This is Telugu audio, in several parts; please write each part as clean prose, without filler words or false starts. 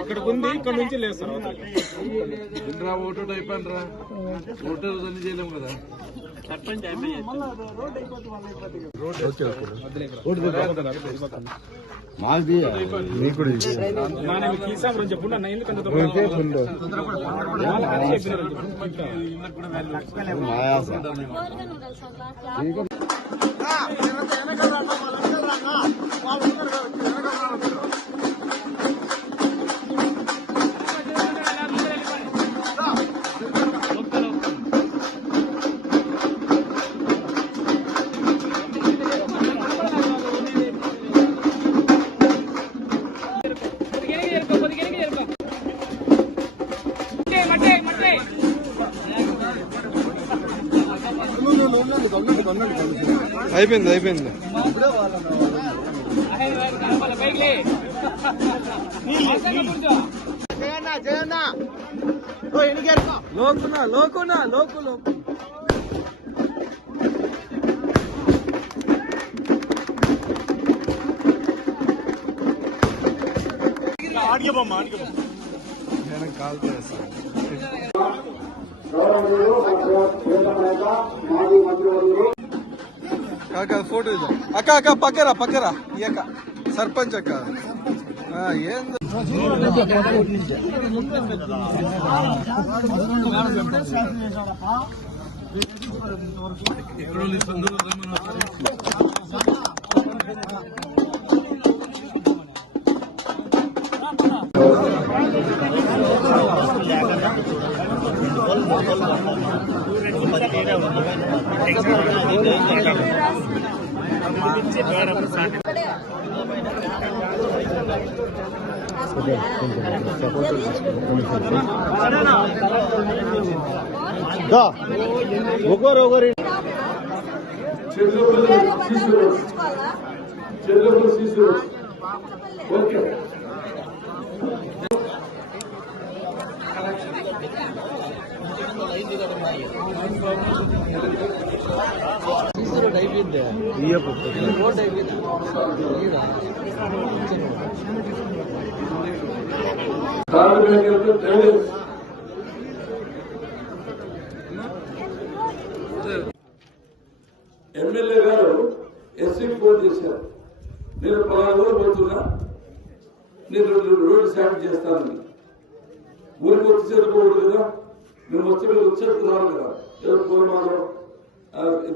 అక్కడ ఉంది, ఇక్కడ నుంచి లేదు సార్. ఓటు అయిపోయిన రా, ఓటు అన్ని చేయలేము కదా. మాది చెప్పు ఎందుకంటే అయిపోయింది అయిపోయింది. లోకునా లోకునా లోకు లోకు కాల్ చేస్తాను. కాక ఫోటో ఇద్దాం. అక్క అక్క పక్కరా పక్కరా ఈ అక్క సర్పంచ్ అక్క. ఏంది ఒకరు అయిపోయింది. ఎమ్మెల్యే గారు ఎస్సీ ఫోన్ చేశారు, నేను 10 రోజులు పోతున్నా, నేను రోడ్డు శాండ్ చేస్తానని. ఊరికి వచ్చి చేరుకోకూడదు కదా, మేము వచ్చి మీరు వచ్చేస్తున్నారు కదా, ఏదో పూర్వమానం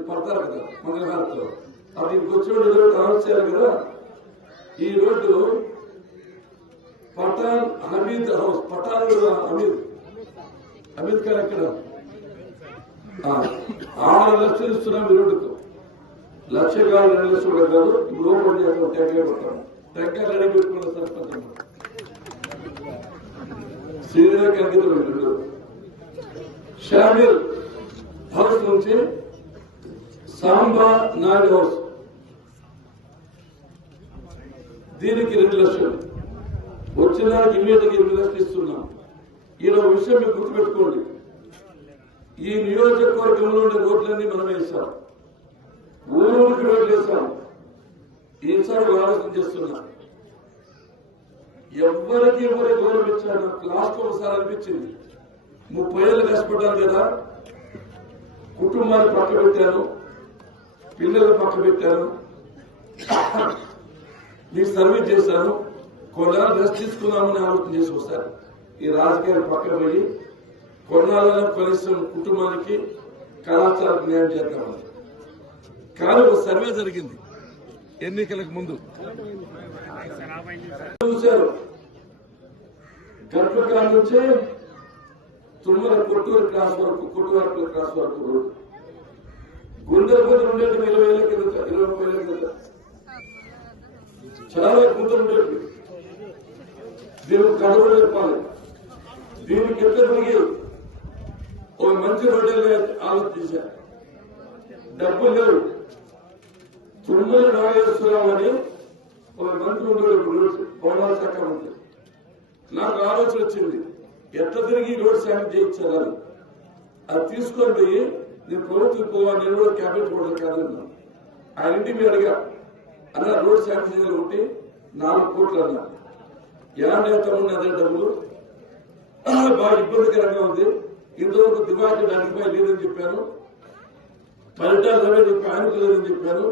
పడతారు కదా మంగళహారతో, అది వచ్చి ట్రావెల్ చేయాలి కదా. ఈ రోడ్డు పఠాన్ హమీద్ హౌస్, పఠాన్ హమీద్ ఖాన్ ఎక్కడ 6 లక్షలు ఇస్తున్నాం ఈ రోడ్డుకు. 1 లక్ష కాదు 2 లక్షలు కాదు. ఇప్పుడు ఓపెన్ చేస్తాం, టెంకాయ కొట్టాము, టెంకాయ రెడీ పెట్టుకున్న సర్పంచ్ శ్రీదేవికి అంకితం. షామిల్ హౌస్ నుంచి సాంబా నాయుడు హౌస్, దీనికి 2 లక్షలు వచ్చిన ఇమీడియట్ గా 8 లక్షలు ఇస్తున్నాం. ఈయన విషయం మీరు గుర్తుపెట్టుకోండి, ఈ నియోజకవర్గంలో ఉండే రోడ్లన్నీ మనమే ఇస్తాం, ఊరికి రోడ్లు ఇస్తాం. ఈసారి ఆలోచన చేస్తున్నా, ఎవరికి గౌరవం ఇచ్చాడు. లాస్ట్ ఒకసారి అనిపించింది, 30 ఏళ్ళు కష్టపడ్డాను కదా, కుటుంబాన్ని పక్క పెట్టాను, పిల్లలు పక్క పెట్టాను, మీకు సర్వీస్ చేశాను, కొన్నాళ్ళు రెస్ట్ తీసుకున్నామని ఆలోచన చేసుకొస్తారు. ఈ రాజకీయాలు పక్కన పోయి కొన్నాళ్ళలో కనీసం కుటుంబానికి కళాశాలకు న్యాయం చేద్దామని. కానీ ఒక సర్వే జరిగింది ఎన్నికలకు ముందు, చూశారు గర్భకాల నుంచే తుమ్మల కొట్టూరు క్రాస్ వరకు, కొట్టువరకుల క్రాస్ వరకు రోడ్డు, గుండెలపతి ఉండేది 20 ఏళ్ల కిందట, 20 ఏళ్ల కిందట చాలా గుండెలు ఉండేది. దీనికి కడవలు చెప్పాలి, దీనికి ఎట్లా తిరిగి ఒక మంచి రోడ్డు ఆలోచించారు. డబ్బులు లేవు. తుమ్మల నాగేశ్వరరావు అని ఒక మంత్రి ఉండేది, భవనాల శాఖ మంత్రి. నాకు ఆలోచన వచ్చింది, ఎట్లా తిరిగి రోడ్ శాంక్షన్ చేయించాలని. అది తీసుకొని పోయి నేను ప్రభుత్వం పోవాలి, నేను కూడా క్యాబినెట్ హోల్డర్ కాదన్నా. ఆయన ఇంటి మీద అడిగా, అన్న రోడ్ శాంక్షన్ చేయాలి ఒకటి 4 కోట్లు అన్నా. ఎలా నేతమున్నా అదే డబ్బులు బాగా ఇబ్బందికరంగా ఉంది, ఇంతవరకు దివాళీ 40 రూపాయలు లేదని చెప్పాను, పరిటాలు చెప్పి ఆయనకు లేదని చెప్పాను,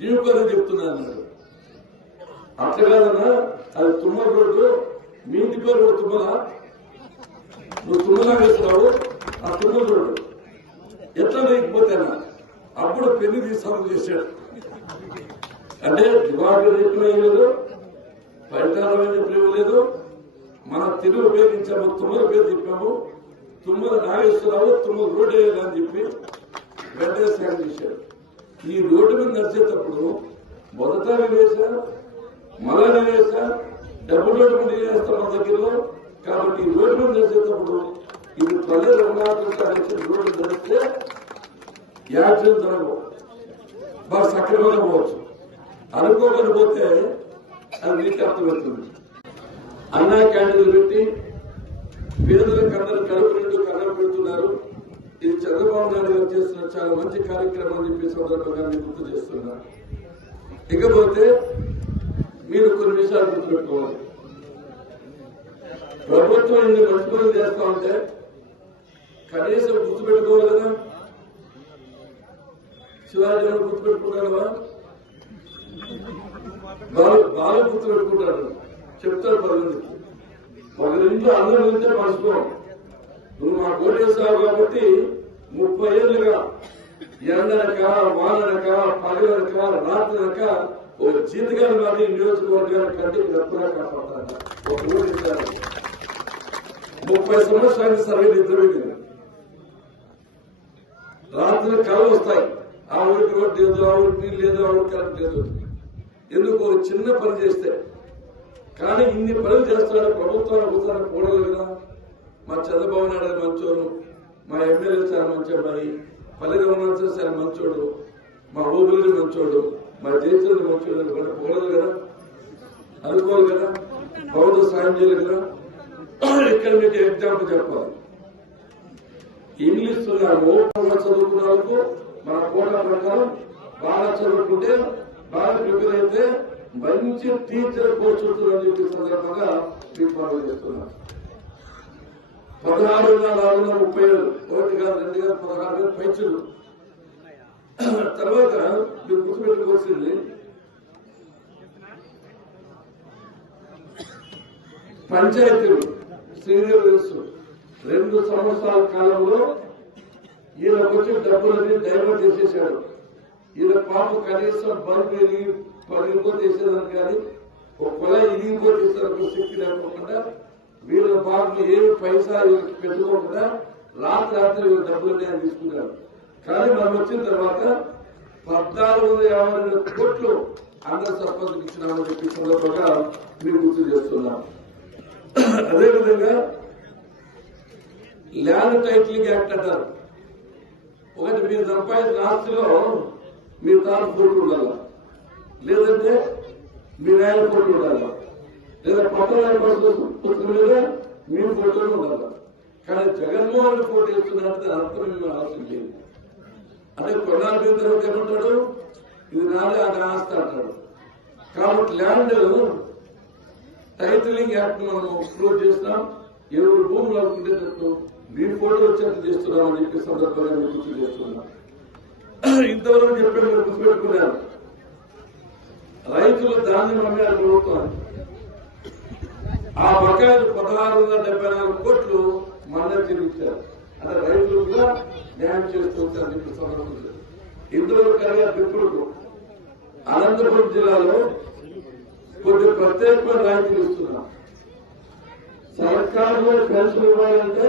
దీవుకదని చెప్తున్నాను అన్నాడు. అట్లా కాదన్నా, అది తుమ్మల రోడ్డు, మీ ఇంటి పేరు కూడా తుమ్మల, నువ్వు తుమ్మలా వేస్తున్నావు, ఆ తుమ్మల రోడ్డు ఎట్లా లేకపోతేనా. అప్పుడు పెళ్లి తీసుకోవడం చేశాడు. అంటే దివాళీ రేపులో లేదు, పరిటాలు చెప్పిన లేదు, మన తెలుగు ఉపయోగించాము, తుమ్మల పేరు చెప్పాము, తుమ్మల నాగేశ్వరరావు తుమ్మల రోడ్డు వేయాలని చెప్పి వెంటనే సాయం చేశాడు. ఈ రోడ్డు మీద నడిచేటప్పుడు మొదట వేసా, మళ్ళా వేసా, డబ్బులు రోడ్డు మీద వేస్తాం మన దగ్గరలో. కాబట్టి ఈ రోడ్డు మీద నడిచేటప్పుడు ఇది పల్లె రఘునాథ రోడ్డు నడిస్తే యాక్సిడెంట్ జరగవు, బాగా సక్రమంగా పోవచ్చు. అనుకోకుండా పోతే అది మీకు అర్థమవుతుంది. అన్నా క్యాంటీన్లు పెట్టి పేదలకు అందరూ కడుపు నిండు కన్నం పెడుతున్నారు. ఇది చంద్రబాబు నాయుడు గారు చేస్తున్న చాలా మంచి కార్యక్రమం అని చెప్పి సందర్భంగా మీకు గుర్తు చేస్తున్నారు. ఇకపోతే మీరు కొన్ని విషయాలు గుర్తుపెట్టుకోవాలి. ప్రభుత్వం ఇన్ని మంచి పనులు చేస్తా ఉంటే కనీసం గుర్తుపెట్టుకోవాలి కదా. శివాజీ గుర్తుపెట్టుకుంటారు కదా, బాగా గుర్తుపెట్టుకుంటారు, చెప్తారు 10 మందికి. ఒక ఇంట్లో అందరి గురించే మర్చిపోం. నువ్వు మా కోటేశ్వరావు కాబట్టి 30 ఏళ్లుగా ఎండనక వాననక పగలనక రాత్రనక ఒక జీతగాని మాది నియోజకవర్గాన్ని కంటికి రెప్పగా కాపాడతాను. ఒక ఊరు ఇచ్చారు, 30 సంవత్సరానికి సర్వే నిద్రపోయింది. రాత్రి కళలు వస్తాయి, ఆ ఊరికి రోడ్డు లేదు, ఆ ఊరికి నీళ్ళు లేదు, ఆ ఊరికి కరెంట్ లేదు. ఎందుకు ఒక చిన్న పని చేస్తే. కానీ ఇన్ని పనులు చేస్తాడు ప్రభుత్వాన్ని కూర్చొని కూడదు కదా. మా చంద్రబాబు నాయుడు మంచోడు, మా ఎమ్మెల్యే చాలా మంచి అబ్బాయి, పల్లె రమణ చాలా మంచోడు, మా ఓబుల్ని మంచోడు, మా జయచంద్ర మంచోడు అనుకుంటే కూడదు కదా, అనుకోవాలి కదా, ప్రభుత్వం సాయం చేయాలి కదా. ఇక్కడ మీకు ఎగ్జాంపుల్ చెప్పాలి. ఇంగ్లీష్ ఉన్నాము, చదువుకున్న వాళ్ళకు మన కోట ప్రకారం బాగా చదువుకుంటే బాగా ప్రిపేర్ అయితే మంచి టీచర్ కోర్సు ఉంటుందని చెప్పే సందర్భంగా మీకు మనం చేస్తున్నాం. 16,437 1 కాదు 2 కాదు 16,000 పైచులు. తర్వాత మీరు గుర్తుపెట్టుకోవాల్సింది, పంచాయతీలు సీనియర్ 2 సంవత్సరాల కాలంలో ఈయనకు వచ్చి డబ్బులని డైవర్ట్ చేసేసాడు. ఈయన పాప కనీసం బల్బు పగిలిపోతేసేదని కానీ ఒక కుళాయి ఇరిగిపోతేసేందుకు శక్తి లేకుండా వీళ్ళ బాబు ఏ పైసా పెట్టుకోకుండా రాత్రి వీళ్ళ డబ్బులన్నీ ఆయన తీసుకున్నారు. కానీ మనం వచ్చిన తర్వాత 1452 కోట్లు అందరు సర్పంచ్కి ఇచ్చినామని చెప్పి సందర్భంగా మీరు గుర్తు చేస్తున్నాం. అదేవిధంగా ల్యాండ్ టైటిలింగ్ యాక్ట్ అంటారు. ఒకటి మీరు సంపాదించిన ఆస్తిలో మీ తాను ఫోటో ఉండాలి, లేదంటే మీ నాయన ఫోటో ఉండాలి, లేదా పట్టణ పుస్తకం మీద మీ ఫోటోలు ఉండాలి. కానీ జగన్మోహన్ ఫోటో ఇస్తున్నట్టు అర్థం మేము ఆలోచించేది. అంటే కొన్నాళ్ళ మీద తర్వాత ఏమంటాడు, ఇది నాదే అది ఆస్తి అంటాడు. కాబట్టి ల్యాండ్ టైటిలింగ్ యాక్ట్ మనం అప్లోడ్ చేస్తాం. ఎవరు భూములు అనుకునేటట్టు మీ ఫోటో వచ్చేట్టు చేస్తున్నామని చెప్పి సందర్భంగా గుర్తు చేస్తున్నాం. ఇంతవరకు చెప్పే మీరు గుర్తుపెట్టుకున్నారు, రైతులు ధాన్యం అమ్మారు ప్రభుత్వం. ఆ బకాయిలు 1674 కోట్లు మళ్ళీ తిరిగిచ్చారు. అంటే రైతులు కూడా న్యాయం చేస్తుంటారని చెప్పి సందర్భంగా ఇంతవరకు కలిగే పిప్పులకు అనంతపురం జిల్లాలో కొన్ని ప్రత్యేకమైన రాయితీలు ఇస్తున్నాం. సర్కారులో పెన్షన్ ఇవ్వాలంటే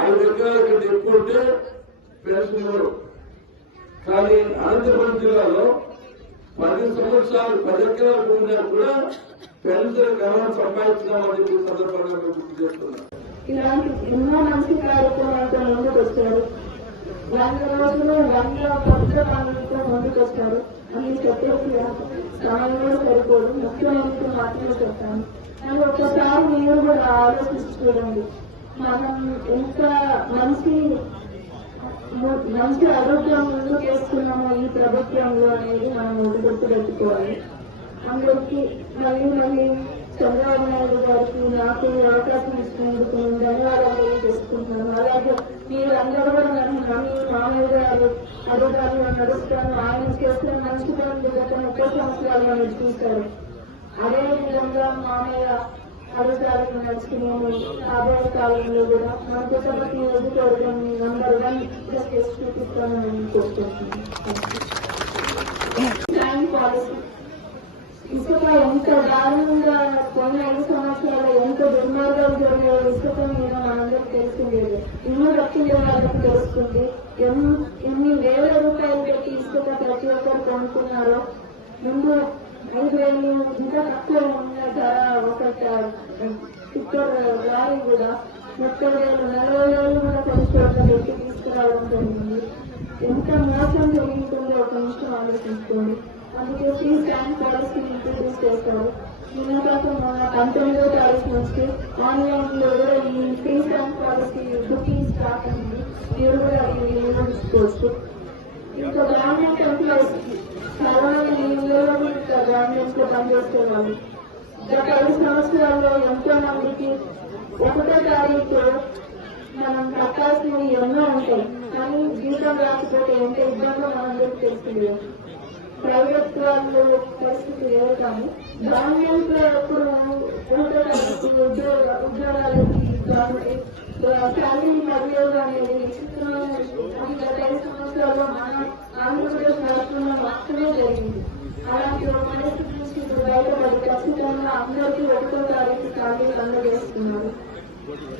5 ఎకరాల కంటే ఎక్కువ ఉంటే పెన్షన్ ఇవ్వరు. కానీ అనంతపురం జిల్లాలో 10 సంవత్సరాలు 10 ఎకరాలకు ఉన్నా కూడా పెన్షన్ గమనం సంపాదించినామని చెప్పి సందర్భంగా గుర్తు చేస్తున్నాం. ఇలాంటి ఎన్నో మంచి కార్యక్రమాలతో ముందుకు వచ్చారు. 100 రోజులు 100 కొత్త పనులతో ముందుకొస్తారు. అన్ని చెప్పేసి సమయం కూడా సరిపోదు, ముఖ్యమైనది మాత్రమే చెప్తాను. అని ఒకసారి మీరు కూడా ఆలోచించి చూడండి, మనం ఎంత మంచి ఆరోగ్యం ముందు చేస్తున్నామో ఈ ప్రభుత్వంలో అనేది మనం గుర్తుపెట్టుకోవాలి. అందరికీ మళ్ళీ చంద్రబాబు నాయుడు గారికి నాకు అవకాశం ఇచ్చినందుకు ధన్యవాదాలు తెలియజేసుకుంటున్నాను. అలాగే మీరందరూ కూడా నన్ను మామయ్య గారు అడుగుతాను నడుస్తాను, ఆయన చేస్తున్న మంచి పనులు గత 30 సంవత్సరాలుగా మీరు చూశారు. అదే విధంగా మామయ్య అడుగుతారు నడుచుకున్నాను. రాబోయే కాలంలో కూడా మన కుటుంబ నియోజకవర్గం నెంబర్ 1 చేసి చూపిస్తానని కోరుకుంటున్నాను. పాలసీ ఇసుక ఎంత దారుణంగా కొన్ని 5 సంవత్సరాలు ఎంత దుర్మార్గాలు జరిగే ఇసుక మీద మనందరికి తెలిసిందేది. ఇల్లు కట్టిన వాళ్ళకి తెలుస్తుంది ఎన్ని వేల రూపాయలు పెట్టి ఇసుక ప్రతి ఒక్కరు కొనుక్కున్నారో. ముందు 5,000 ఇంకా తక్కువ ఉన్న ధర ఒక టిప్పర్ లారీ కూడా 30,000 40,000 కూడా కొన్ని చోట్ల పెట్టి తీసుకురావడం జరిగింది. ఎంత మోసం జరుగుతుందో ఒక నిమిషం ఆలోచించుకోండి. అందుకే ఫ్రీ స్కాన్ పాలసీని ఇంట్రడ్యూస్ చేస్తారు. నిన్న కాక మన 19వ తారీఖు నుంచి ఆన్లైన్ లో కూడా ఈ free scan policy booking start అయింది. మీరు కూడా అది వినియోగించుకోవచ్చు. ఇంకా గవర్నమెంట్ ఎంప్లాయీస్ కరోనా లీవ్లలో ఇంకా గవర్నమెంట్ లో పనిచేసే వాళ్ళు గత 5 సంవత్సరాల్లో ఎంతో మందికి 1వ తారీఖు మనం కట్టాల్సినవి ఎన్నో ఉంటాయి, కానీ జీతం రాకపోతే ఎంత ఇబ్బందో మనందరికీ తెలిసింది. ప్రైవేట్ వాళ్ళు పరిస్థితి లేదు, కానీ గవర్నమెంట్ లో ఎప్పుడు ఉద్యోగాలకి శాలరీ పదివేలు అనేది విచిత్రమైన అది గత 5 సంవత్సరాల్లో మనం ఆంధ్రప్రదేశ్ రాష్ట్రంలో మాత్రమే జరిగింది. అలాంటి ఒక పరిస్థితి నుంచి ఇప్పుడు బయటపడి ఖచ్చితంగా అందరికీ 1వ తారీఖు శాలరీలు అందజేస్తున్నారు.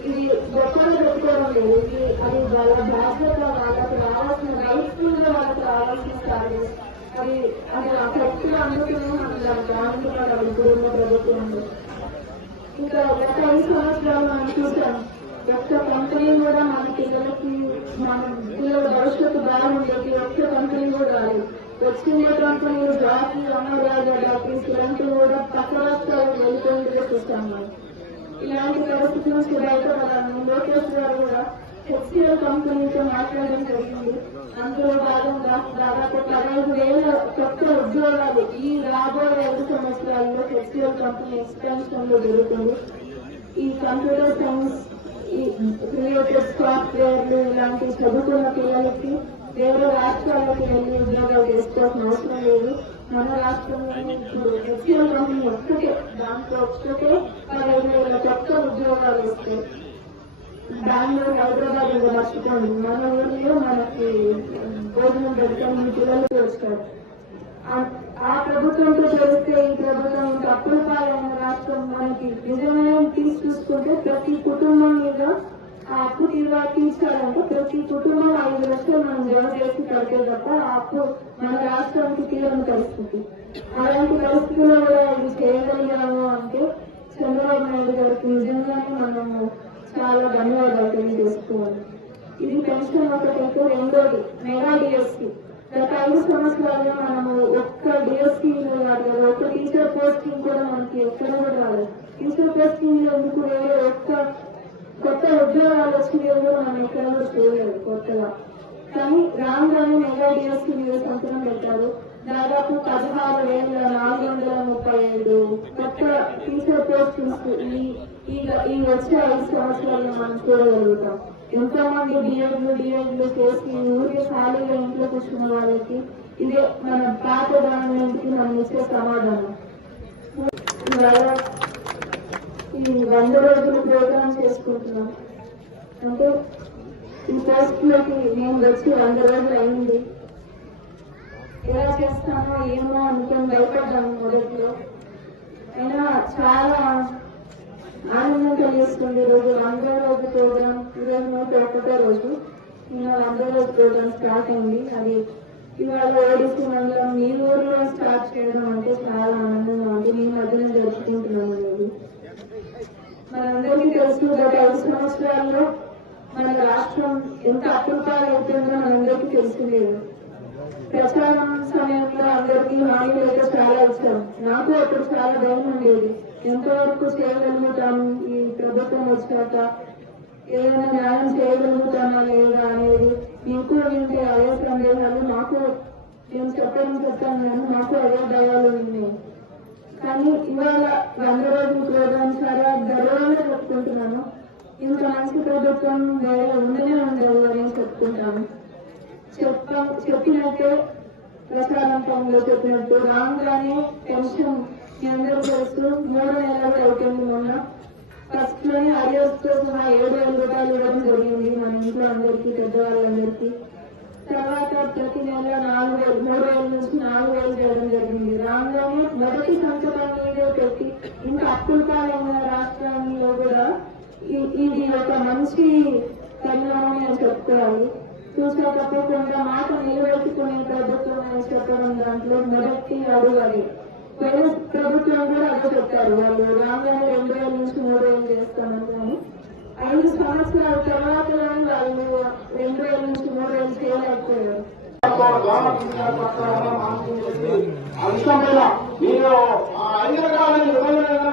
ఇది గొప్పగా పెట్టుకోవడం లేదు, ఇది అది వాళ్ళ బాధ్యత, వాళ్ళకి రావాల్సిన రైతుల్లో వాళ్ళకి రావాల్సిన శాలరీస్. అది కరెక్ట్గా అందుకునే మనం దానికి ఇప్పుడున్న ప్రభుత్వంలో. ఇంకా గత 5 సంవత్సరాలు మనం చూసాం, ఒక్క కంపెనీ కూడా మన పిల్లలకి మన పిల్లల భవిష్యత్తు బాగుండేది ఒక్క కంపెనీ కూడా రాలేదు. వచ్చిందే కంపెనీలు జాతి అమరాజాకి ఇలాంటివి కూడా పక్క రాష్ట్రాలకు వెళ్ళిపోయిందిగా చూస్తాం మనం. ఇలాంటి పరిస్థితి నుంచి బయటపడాలని లోకేష్ గారు కూడా హెచ్సిఎల్ కంపెనీతో మాట్లాడడం జరిగింది. అందులో భాగంగా దాదాపు 15,000 కొత్త ఉద్యోగాలు ఈ రాబోయే 5 సంవత్సరాల్లో హెచ్సిఎల్ కంపెనీ ఎక్స్పాన్షన్ లో జరుగుతుంది. ఈ కంప్యూటర్ సైన్స్, ఈ రిలేటెడ్ సాఫ్ట్వేర్లు ఇలాంటి చదువుకున్న పిల్లలకి వేరే రాష్ట్రాలకు వెళ్ళి ఉద్యోగాలు చేసుకోవాల్సిన అవసరం లేదు. మన రాష్ట్రంలో ఇప్పుడు హెచ్సిఎల్ కంపెనీ ఒక్కటే, దాంట్లో ఒక్కటే 15,000 కొత్త ఉద్యోగాలు వస్తాయి. బెంగళూరు, హైదరాబాద్ ఇంకా మర్చిపోండి, మన ఊరిలో మనకి భోజనం పెడతాం, మీ పిల్లలకి వస్తారు. ఆ ప్రభుత్వంతో చేస్తే ఈ ప్రభుత్వం ఇంకా అప్పుల పాలైన రాష్ట్రం. మనకి నిజమైన చూసుకుంటే ప్రతి కుటుంబం మీద ఆ అప్పు తీర్చాలంటే ప్రతి కుటుంబం 5 లక్షలు మనం జమ చేసి కడితే తప్ప ఆ అప్పు మన రాష్ట్రానికి తీరని పరిస్థితి. అలాంటి పరిస్థితుల్లో కూడా ఇది చేయగలిగాము అంటే చంద్రబాబు నాయుడు గారికి నిజంగానే మనము చాలా ధన్యవాదాలు తెలియజేసుకోవాలి. ఇది పెన్షన్ ఒకటైతే, రెండోది మెగా డిఎస్సీ. గత 5 సంవత్సరాల్లో మనము ఒక్క డిఎస్సీ రాలేదు, ఒక్క టీచర్ పోస్టింగ్ కూడా మనకి ఎక్కడ కూడా రాలేదు. టీచర్ పోస్టింగ్ లో ఎందుకు వేరే ఒక్క కొత్త ఉద్యోగాలు వచ్చినవి కూడా మనం ఎక్కడ కూడా చూడలేదు కొత్తగా. కానీ రాగానే మెగా డిఎస్సీ మీద సంతకం పెట్టారు. దాదాపు 16,435 కొత్త టీచర్ పోస్టింగ్స్ ఈ వచ్చే 5 సంవత్సరాల్లో మనం చూడగలుగుతాం. ఎంతో మంది డిఎడ్లు చేసి ఊరికే ఖాళీగా ఇంట్లో కూర్చున్న వాళ్ళకి ఇదే మన పాత గవర్నమెంట్ కి మనం ఇచ్చే సమాధానం. ఈ 100 రోజులు ప్రోగ్రామ్ చేసుకుంటున్నాం అంటే ఈ పోస్టులకి నేను వచ్చి 100 రోజులు అయింది. ఎలా చేస్తామో ఏమో అనుకుని భయపడ్డాము మొదట్లో, అయినా చాలా ఆనందం కలిగిస్తుంది. ఈరోజు 100వ రోజు ప్రోగ్రామ్, ఈరోజు 101వ రోజు. నేను 100వ రోజు ప్రోగ్రామ్ స్టార్ట్ అయింది. అది ఇవాళ ఓడిసి మండలం మీ ఊరిలో స్టార్ట్ చేయడం అంటే చాలా ఆనందంగా ఉంది. మీ మధ్యన జరుపుకుంటున్నాం అనేది మనందరికీ తెలుసు. గత 5 సంవత్సరాల్లో మన రాష్ట్రం ఎంత అప్పులపాలు అవుతుందో మనందరికీ తెలిసిందేదు. ప్రచారం సమయంలో అందరికీ హామీలు అయితే చాలా ఇచ్చాం. నాకు అప్పుడు చాలా భయం ఉండేది, ఎంతవరకు చేయగలుగుతాము ఈ ప్రభుత్వం వచ్చాక, ఏదైనా న్యాయం చేయగలుగుతామా లేదా అనేది. మీకు ఏంటి అదే సందేహాలు, నాకు నేను చెప్పాను కానీ నాకు అదే భయాలు ఉన్నాయి. కానీ ఇవాళ 100 రోజుల ప్రోగ్రాం చాలా గర్వంగా చెప్పుకుంటున్నాను. ఇంత మంచి ప్రభుత్వం వేరే ఉండనే ఉండదు అని చెప్పుకుంటాను. చెప్పినట్టే ప్రచారంలో చెప్పినట్టు రాగానే పెన్షన్ మీ అందరూ తెలుసు 3 నెలలు అవుతుంది. మొన్న ఫస్ట్ లోనే అరియర్స్తో సహా 7,000 రూపాయలు ఇవ్వడం జరిగింది మన ఇంట్లో అందరికీ, పెద్దవాళ్ళందరికీ. తర్వాత ప్రతి నెల 4,000, 3,000 నుంచి 4,000 చేయడం జరిగింది. రాగానే మొదటి సంతకం మీద పెట్టి ఇంకా అప్పుల పాలైన రాష్ట్రంలో కూడా ఇది ఒక మంచి పరిణామం అని చెప్పుకోవాలి. చూసా తప్పకుండా మాట నిలబెట్టుకునే ప్రభుత్వం అని చెప్పడం దాంట్లో మొదటి అడుగు. వైఎస్ ప్రభుత్వం కూడా అదే చెప్పారు, వాళ్ళు రాగానే 2,000 నుంచి 3,000 చేస్తామని. కానీ 5 సంవత్సరాల తర్వాత వాళ్ళు 2,000 నుంచి 3,000 చేయలేకపోయారు. ఆ విషయం మీద మీరు 5 రకాల నిబంధనలను